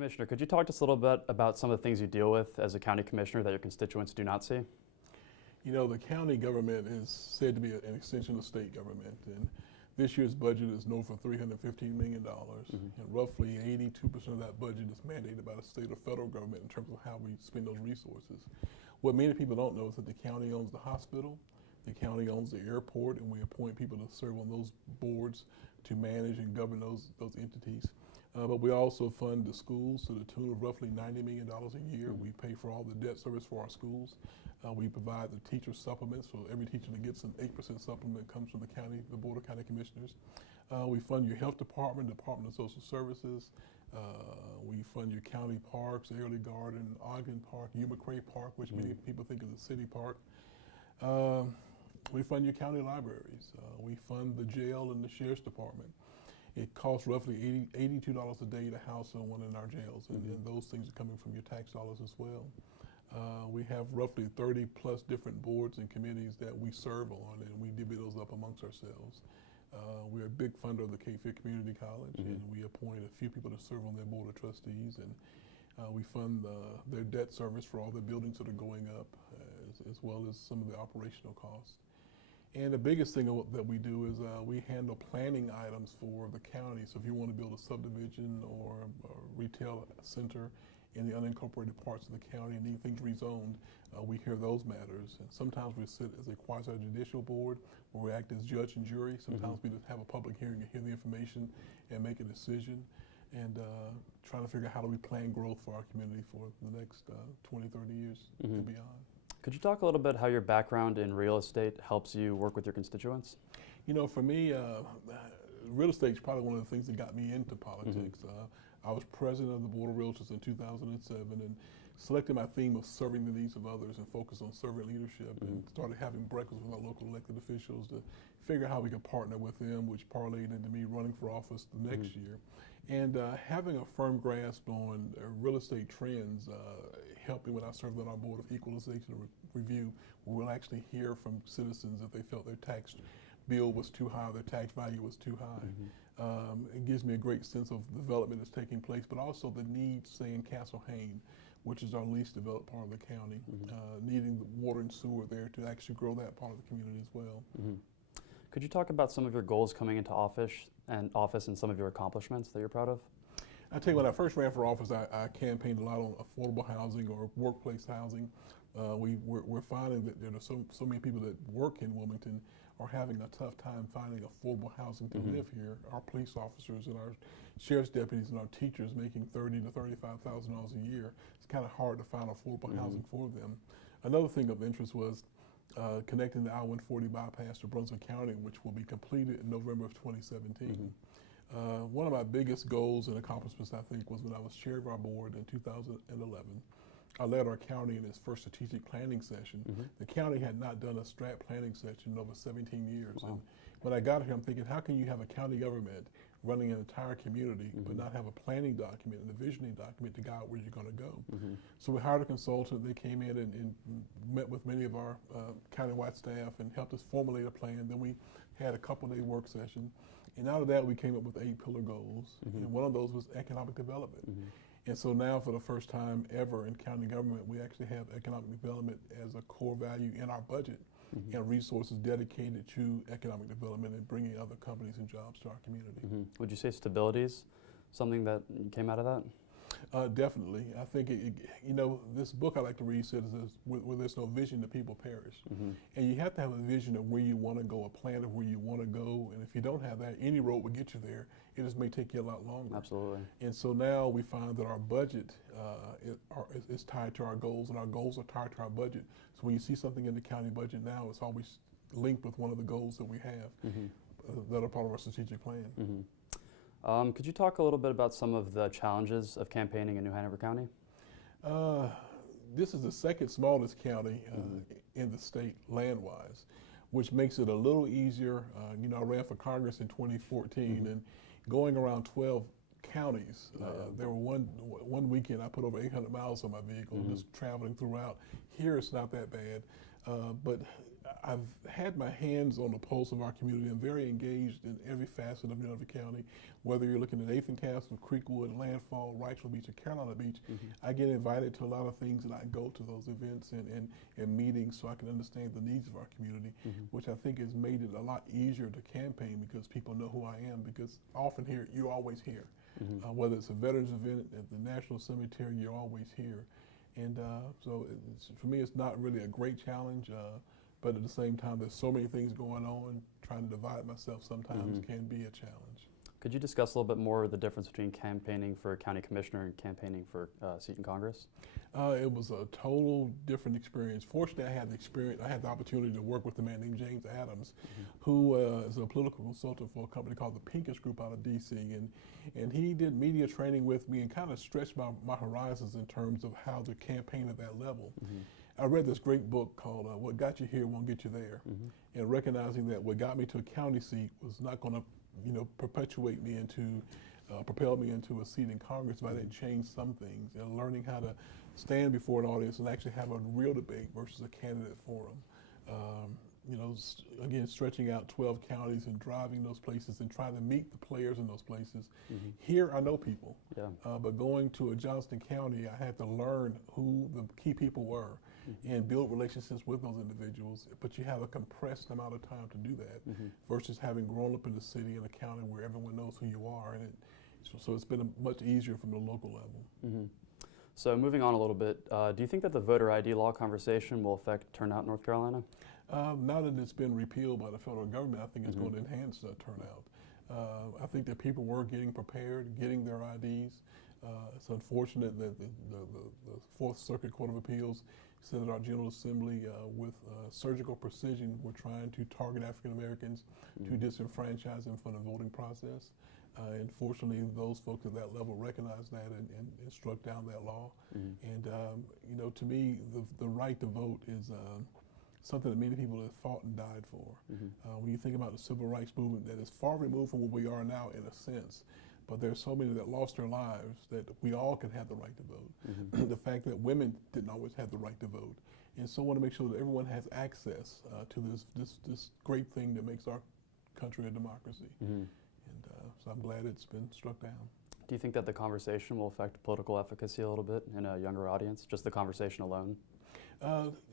Commissioner, could you talk to us a little bit about some of the things you deal with as a county commissioner that your constituents do not see? You know, the county government is said to be an extension of state government, and this year's budget is north of $315 million, and roughly 82% of that budget is mandated by the state or federal government in terms of how we spend those resources. What many people don't know is that the county owns the hospital, the county owns the airport, and we appoint people to serve on those boards to manage and govern those entities. But we also fund the schools to the tune of roughly $90 million a year. We pay for all the debt service for our schools. We provide the teacher supplements, so every teacher that gets an 8% supplement comes from the county, the Board of County Commissioners. We fund your health department, Department of Social Services. We fund your county parks, Airlie Garden, Ogden Park, UMcCray Park, which many people think is a city park. We fund your county libraries. We fund the jail and the sheriff's department. It costs roughly $82 a day to house someone in our jails, and those things are coming from your tax dollars as well. We have roughly 30 plus different boards and committees that we serve on, and we divvy those up amongst ourselves. We're a big funder of the Cape Fear Community College, and we appoint a few people to serve on their board of trustees, and we fund their debt service for all the buildings that are going up, as well as some of the operational costs. And the biggest thing that we do is we handle planning items for the county. So if you want to build a subdivision or a retail center in the unincorporated parts of the county and need things rezoned, we hear those matters. And sometimes we sit as a quasi-judicial board where we act as judge and jury. Sometimes we just have a public hearing and hear the information and make a decision, and trying to figure out how do we plan growth for our community for the next 20, 30 years and beyond. Could you talk a little bit how your background in real estate helps you work with your constituents? You know, for me, real estate is probably one of the things that got me into politics. I was president of the Board of Realtors in 2007 and selected my theme of serving the needs of others and focused on servant leadership, and started having breakfast with our local elected officials to figure out how we could partner with them, which parlayed into me running for office the next year. And having a firm grasp on real estate trends helped me when I served on our Board of Equalization and Review, where we'll actually hear from citizens if they felt their tax bill was too high, their tax value was too high. It gives me a great sense of development that's taking place, but also the need, say, in Castle Hayne, which is our least developed part of the county, needing the water and sewer there to actually grow that part of the community as well. Could you talk about some of your goals coming into office and some of your accomplishments that you're proud of? I tell you, when I first ran for office, I campaigned a lot on affordable housing or workplace housing. We're finding that there are so many people that work in Wilmington are having a tough time finding affordable housing to live here. Our police officers and our sheriff's deputies and our teachers making $30,000 to $35,000 a year. It's kind of hard to find affordable housing for them. Another thing of interest was connecting the I-140 bypass to Brunswick County, which will be completed in November of 2017. One of my biggest goals and accomplishments, I think, was when I was chair of our board in 2011. I led our county in its first strategic planning session. The county had not done a strat planning session in over 17 years. Wow. And when I got here, I'm thinking, how can you have a county government running an entire community but not have a planning document and a visioning document to guide where you're going to go? So we hired a consultant. They came in and met with many of our countywide staff and helped us formulate a plan. Then we had a couple-day work session. And out of that, we came up with 8 pillar goals. And one of those was economic development. And so now, for the first time ever in county government, we actually have economic development as a core value in our budget, and resources dedicated to economic development and bringing other companies and jobs to our community. Would you say stability is something that came out of that? Definitely. I think, you know, this book I like to read says, where there's no vision, the people perish. And you have to have a vision of where you want to go, a plan of where you want to go. And if you don't have that, any road will get you there. It just may take you a lot longer. Absolutely. And so now we find that our budget is tied to our goals, and our goals are tied to our budget. So when you see something in the county budget now, it's always linked with one of the goals that we have that are part of our strategic plan. Could you talk a little bit about some of the challenges of campaigning in New Hanover County? This is the second smallest county in the state land-wise, which makes it a little easier. You know, I ran for Congress in 2014, and going around 12 counties, there were one weekend I put over 800 miles on my vehicle, just traveling throughout. Here it's not that bad, but I've had my hands on the pulse of our community. I'm very engaged in every facet of Hanover County, whether you're looking at Nathan Castle, Creekwood, Landfall, Wrightsville Beach, or Carolina Beach. I get invited to a lot of things, and I go to those events and meetings so I can understand the needs of our community, which I think has made it a lot easier to campaign because people know who I am, because often here, you're always here. Whether it's a veterans event at the National Cemetery, you're always here. And so for me, it's not really a great challenge, but at the same time, there's so many things going on, trying to divide myself sometimes can be a challenge. Could you discuss a little bit more the difference between campaigning for a county commissioner and campaigning for a seat in Congress? It was a total different experience. Fortunately, I had the opportunity to work with a man named James Adams, who is a political consultant for a company called the Pincus Group out of DC, and he did media training with me and kind of stretched my horizons in terms of how to campaign at that level. I read this great book called What Got You Here Won't Get You There, and recognizing that what got me to a county seat was not going to perpetuate me into, propel me into a seat in Congress if I didn't change some things, and learning how to stand before an audience and actually have a real debate versus a candidate forum. Again, stretching out 12 counties and driving those places and trying to meet the players in those places. Here, I know people, but going to a Johnston County, I had to learn who the key people were and build relationships with those individuals. But you have a compressed amount of time to do that versus having grown up in the city and a county where everyone knows who you are. And so it's been much easier from the local level. So moving on a little bit, do you think that the voter ID law conversation will affect turnout in North Carolina? Now that it's been repealed by the federal government, I think it's going to enhance turnout. I think that people were getting prepared, getting their IDs. It's unfortunate that the Fourth Circuit Court of Appeals said that our General Assembly, with surgical precision, were trying to target African Americans to disenfranchise them from the voting process. And fortunately, those folks at that level recognized that and struck down that law. And to me, the right to vote is something that many people have fought and died for. When you think about the civil rights movement, that is far removed from where we are now in a sense, but there's so many that lost their lives that we all could have the right to vote. The fact that women didn't always have the right to vote. And so I want to make sure that everyone has access to this great thing that makes our country a democracy. And so I'm glad it's been struck down. Do you think that the conversation will affect political efficacy a little bit in a younger audience, just the conversation alone?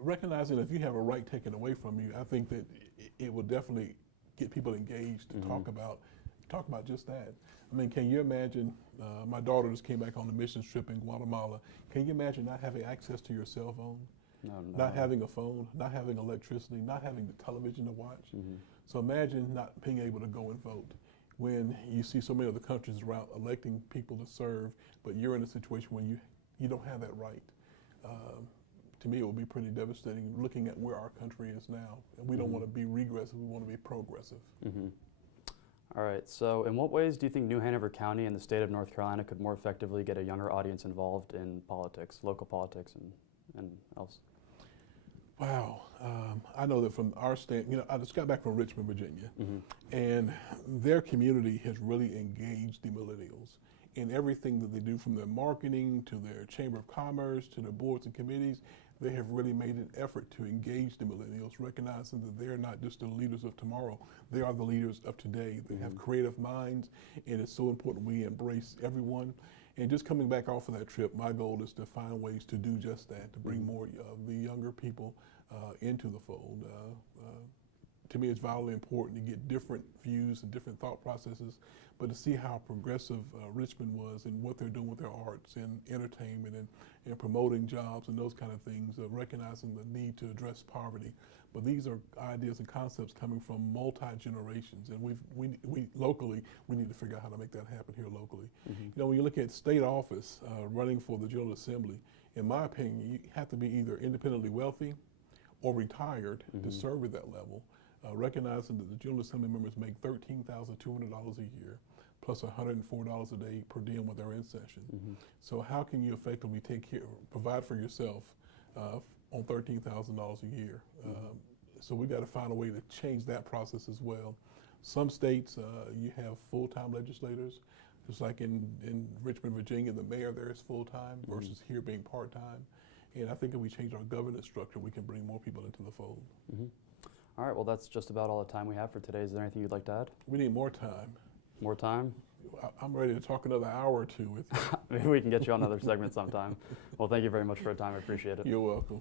Recognizing if you have a right taken away from you, I think that it will definitely get people engaged to talk about just that. I mean, can you imagine, my daughter just came back on a mission trip in Guatemala. Can you imagine not having access to your cell phone? No. Not having a phone, not having electricity, not having the television to watch. So imagine not being able to go and vote when you see so many other countries around electing people to serve, but you're in a situation where you don't have that right. To me, it will be pretty devastating looking at where our country is now. And we don't want to be regressive, we want to be progressive. All right, so in what ways do you think New Hanover County and the state of North Carolina could more effectively get a younger audience involved in politics, local politics and else? Wow, I know that from our state, I just got back from Richmond, Virginia, and their community has really engaged the millennials in everything that they do, from their marketing to their Chamber of Commerce to their boards and committees. They have really made an effort to engage the millennials, recognizing that they're not just the leaders of tomorrow, they are the leaders of today. They have creative minds, and it's so important we embrace everyone. And just coming back off of that trip, my goal is to find ways to do just that, to bring more of the younger people into the fold. To me, it's vitally important to get different views and different thought processes, but to see how progressive Richmond was and what they're doing with their arts and entertainment and promoting jobs and those kind of things, recognizing the need to address poverty. But these are ideas and concepts coming from multi-generations, and we locally, we need to figure out how to make that happen here locally. When you look at state office, running for the General Assembly, in my opinion, you have to be either independently wealthy or retired to serve at that level. Recognizing that the General Assembly members make $13,200 a year, plus $104 a day per diem when they're in session. So how can you effectively provide for yourself on $13,000 a year? So we got to find a way to change that process as well. Some states, you have full-time legislators, just like in Richmond, Virginia, the mayor there is full-time versus here being part-time. And I think if we change our governance structure, we can bring more people into the fold. All right, well, that's just about all the time we have for today. Is there anything you'd like to add? We need more time. More time? I'm ready to talk another hour or two with you. Maybe we can get you on another segment sometime. Well, thank you very much for your time. I appreciate it. You're welcome.